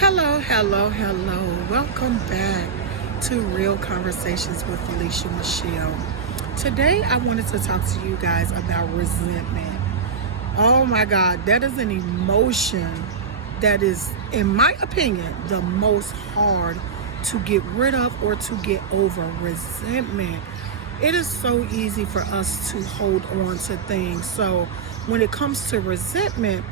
Hello. Welcome back to Real Conversations with Felicia Michelle. Today, I wanted to talk to you guys about resentment. Oh my God, that is an emotion that is, in my opinion, the most hard to get rid of or to get over. Resentment. It is so easy for us to hold on to things. So, when it comes to resentment,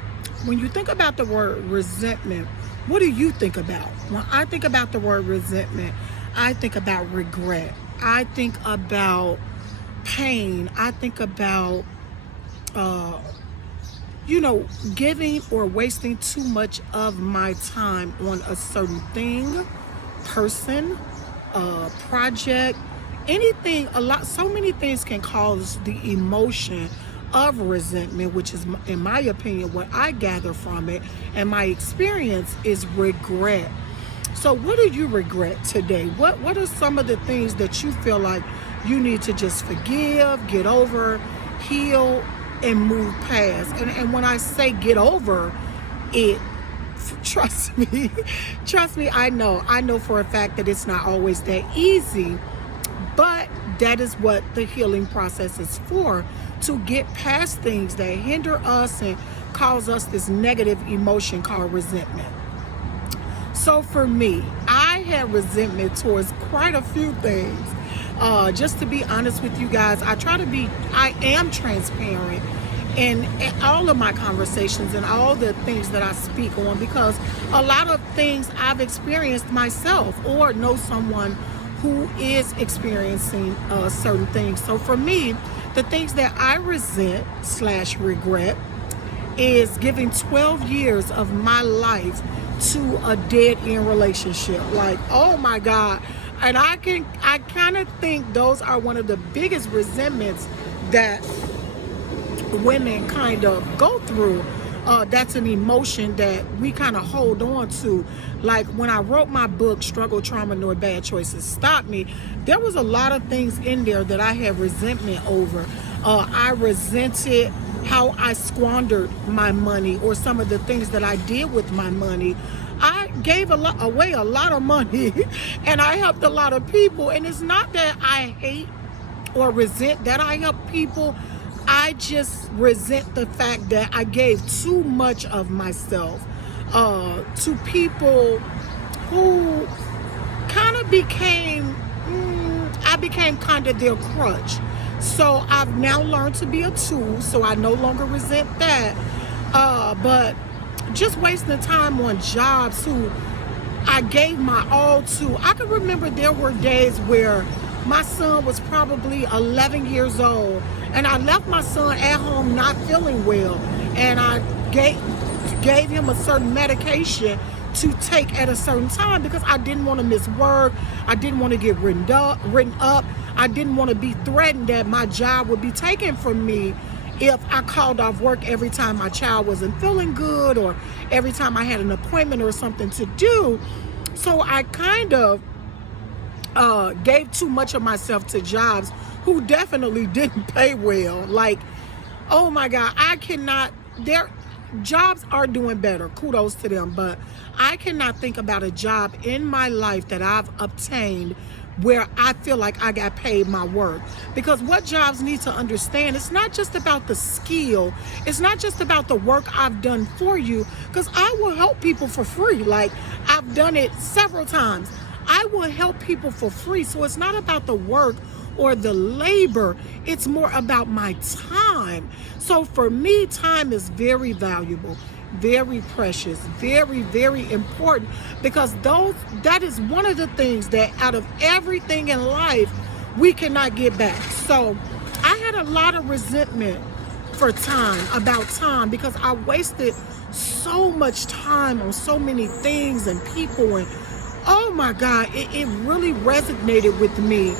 when you think about the word resentment, what do you think about? When I think about the word resentment, I think about regret. I think about pain. I think about, giving or wasting too much of my time on a certain thing, person, project, anything. So many things can cause the emotion of resentment, which is, in my opinion, what I gather from it and my experience is regret. So what do you regret today? What are some of the things that you feel like you need to just forgive, get over, heal, and move past? And when I say get over it, trust me, I know for a fact that it's not always that easy, but that is what the healing process is for, to get past things that hinder us and cause us this negative emotion called resentment. So for me, I had resentment towards quite a few things. Just to be honest with you guys, I am transparent in all of my conversations and all the things that I speak on, because a lot of things I've experienced myself or know someone who is experiencing certain things. So for me, the things that I resent/regret is giving 12 years of my life to a dead-end relationship. Like, oh my God. And I kind of think those are one of the biggest resentments that women kind of go through. That's an emotion that we kind of hold on to. Like when I wrote my book, Struggle, Trauma, Nor Bad Choices Stop Me, there was a lot of things in there that I had resentment over. I resented how I squandered my money or some of the things that I did with my money. I gave away a lot of money and I helped a lot of people. And it's not that I hate or resent that I help people. I just resent the fact that I gave too much of myself to people who kind of I became kind of their crutch. So I've now learned to be a tool, so I no longer resent that. But just wasting time on jobs who I gave my all to. I can remember there were days where my son was probably 11 years old, and I left my son at home not feeling well, and I gave him a certain medication to take at a certain time because I didn't want to miss work. I didn't want to get written up. I didn't want to be threatened that my job would be taken from me if I called off work every time my child wasn't feeling good or every time I had an appointment or something to do. So I kind of gave too much of myself to jobs who definitely didn't pay well. Like, oh my God, their jobs are doing better. Kudos to them. But I cannot think about a job in my life that I've obtained where I feel like I got paid my worth. Because what jobs need to understand, it's not just about the skill. It's not just about the work I've done for you, because I will help people for free. Like, I've done it several times. I will help people for free. So it's not about the work or the labor. It's more about my time. So for me, time is very valuable, very precious, very, very important, because that is one of the things that out of everything in life, we cannot get back. So I had a lot of resentment about time, because I wasted so much time on so many things and people, and oh my God, it really resonated with me,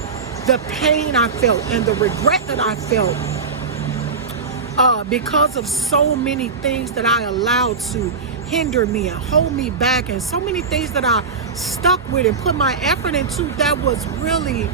the pain I felt and the regret that I felt because of so many things that I allowed to hinder me and hold me back, and so many things that I stuck with and put my effort into that was really,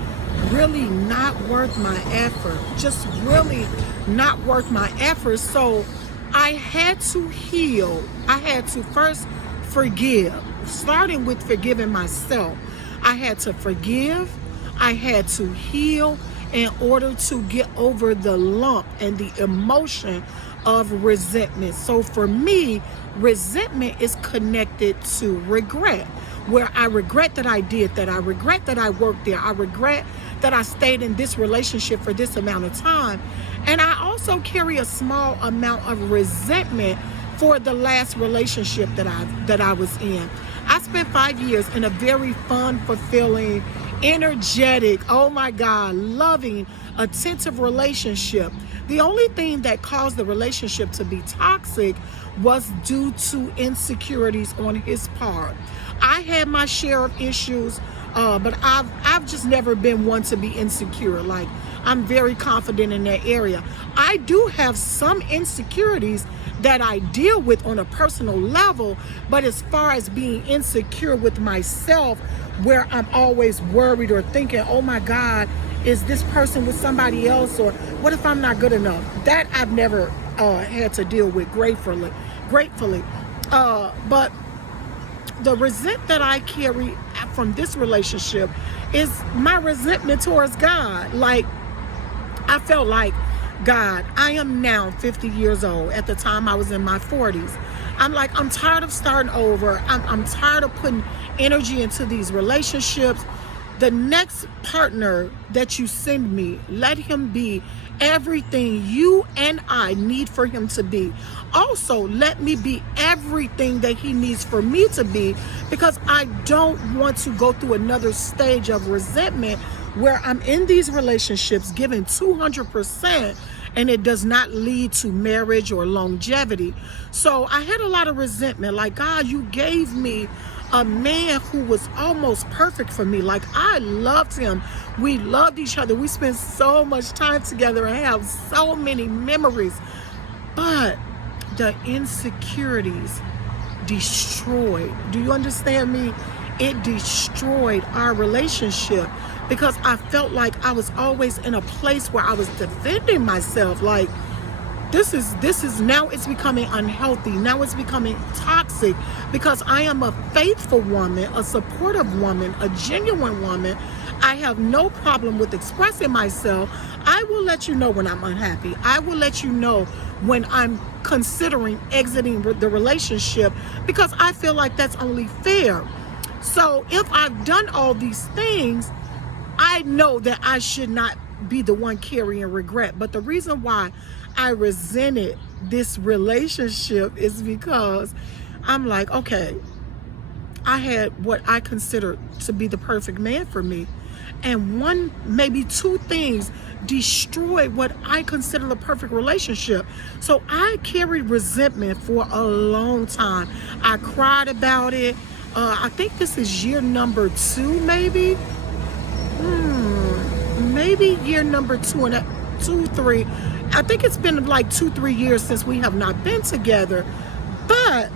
really not worth my effort. Just really not worth my effort. So I had to heal. I had to first forgive, starting with forgiving myself. I had to forgive, I had to heal in order to get over the lump and the emotion of resentment. So for me, resentment is connected to regret, where I regret that I did that. I regret that I worked there. I regret that I stayed in this relationship for this amount of time. And I also carry a small amount of resentment for the last relationship that I was in. I spent 5 years in a very fun, fulfilling, energetic, oh my God, loving, attentive relationship. The only thing that caused the relationship to be toxic was due to insecurities on his part. I had my share of issues, but I've just never been one to be insecure. Like, I'm very confident in that area. I do have some insecurities that I deal with on a personal level, but as far as being insecure with myself, where I'm always worried or thinking, oh my God, is this person with somebody else, or what if I'm not good enough? That I've never had to deal with, gratefully. But the resentment that I carry from this relationship is my resentment towards God. Like, I felt like, God, I am now 50 years old. At the time, I was in my 40s. I'm like, I'm tired of starting over. I'm tired of putting energy into these relationships. The next partner that you send me, let him be everything you and I need for him to be. Also, let me be everything that he needs for me to be, because I don't want to go through another stage of resentment where I'm in these relationships giving 200% and it does not lead to marriage or longevity. So I had a lot of resentment. Like, God, you gave me a man who was almost perfect for me. Like, I loved him. We loved each other. We spent so much time together and have so many memories. But the insecurities destroyed. Do you understand me? It destroyed our relationship, because I felt like I was always in a place where I was defending myself. Like, this is now it's becoming unhealthy. Now it's becoming toxic, because I am a faithful woman, a supportive woman, a genuine woman. I have no problem with expressing myself. I will let you know when I'm unhappy. I will let you know when I'm considering exiting the relationship, because I feel like that's only fair. So if I've done all these things, I know that I should not be the one carrying regret. But the reason why I resented this relationship is because I'm like, okay, I had what I consider to be the perfect man for me, and one, maybe two things destroyed what I consider the perfect relationship. So I carried resentment for a long time. I cried about it. I think this is year number 2, maybe. Maybe year number 2 and 3. I think it's been like 2-3 years since we have not been together. But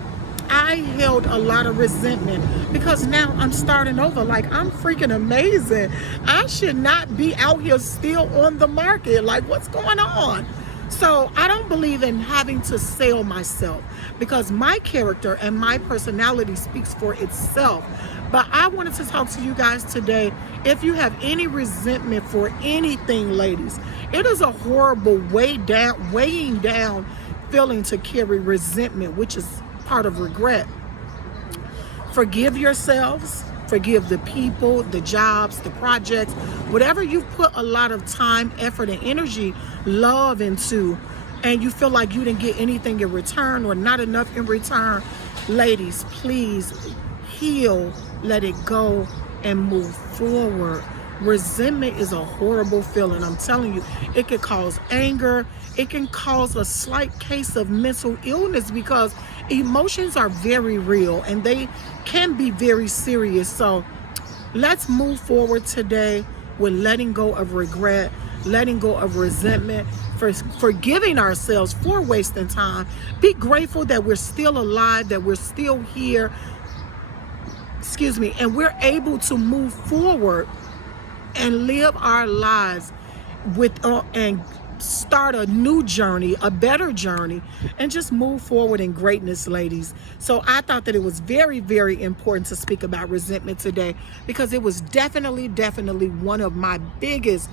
I held a lot of resentment, because now I'm starting over. Like, I'm freaking amazing. I should not be out here still on the market. Like, what's going on? So I don't believe in having to sell myself, because my character and my personality speaks for itself. But I wanted to talk to you guys today. If you have any resentment for anything, ladies, it is a horrible weighing down feeling to carry resentment, which is part of regret. Forgive yourselves. Forgive the people, the jobs, the projects, whatever you've put a lot of time, effort, and energy, love into, and you feel like you didn't get anything in return or not enough in return. Ladies, please heal, let it go, and move forward. Resentment is a horrible feeling. I'm telling you, it can cause anger. It can cause a slight case of mental illness, because emotions are very real and they can be very serious. So let's move forward today with letting go of regret, letting go of resentment, for forgiving ourselves for wasting time. Be grateful that we're still alive, that we're still here, and we're able to move forward and live our lives with and start a new journey, a better journey, and just move forward in greatness, ladies. So I thought that it was very, very important to speak about resentment today, because it was definitely one of my biggest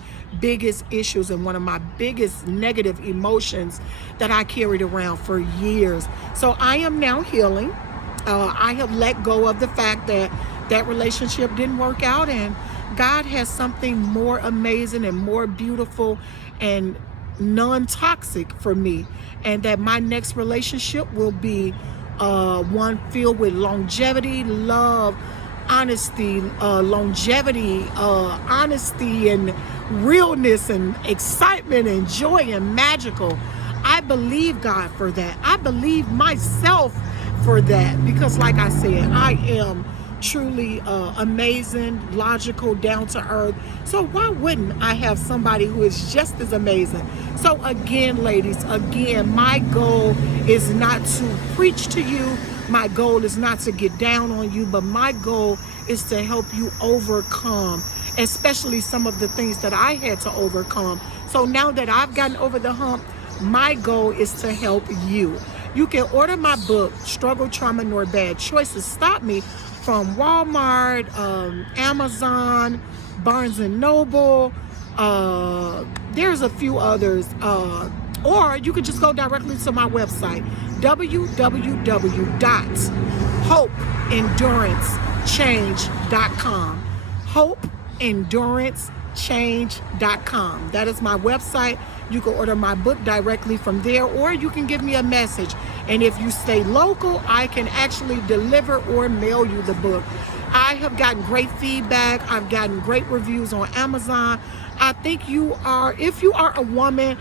issues and one of my biggest negative emotions that I carried around for years. So I am now healing. I have let go of the fact that that relationship didn't work out, and God has something more amazing and more beautiful and non-toxic for me, and that my next relationship will be one filled with longevity, love, honesty, honesty and realness and excitement and joy and magical. I believe God for that. I believe myself for that, because like I said, I am truly amazing, logical, down to earth. So why wouldn't I have somebody who is just as amazing? So again, ladies, again, my goal is not to preach to you. My goal is not to get down on you, but my goal is to help you overcome, especially some of the things that I had to overcome. So now that I've gotten over the hump, my goal is to help you. You can order my book, Struggle, Trauma, Nor Bad Choices Stop Me, from Walmart, Amazon, Barnes and Noble. There's a few others. Or you can just go directly to my website, www.hopeenduranceChange.com. hopeenduranceChange.com. That is my website. You can order my book directly from there, or you can give me a message. And if you stay local, I can actually deliver or mail you the book. I have gotten great feedback. I've gotten great reviews on Amazon. I think if you are a woman,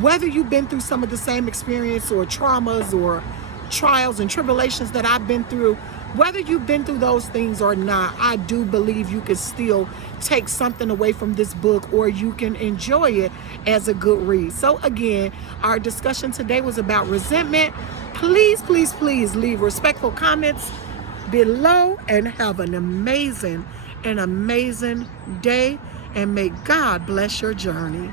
whether you've been through some of the same experience or traumas or trials and tribulations that I've been through, whether you've been through those things or not, I do believe you can still take something away from this book, or you can enjoy it as a good read. So again, our discussion today was about resentment. Please, please, please leave respectful comments below, and have an amazing day, and may God bless your journey.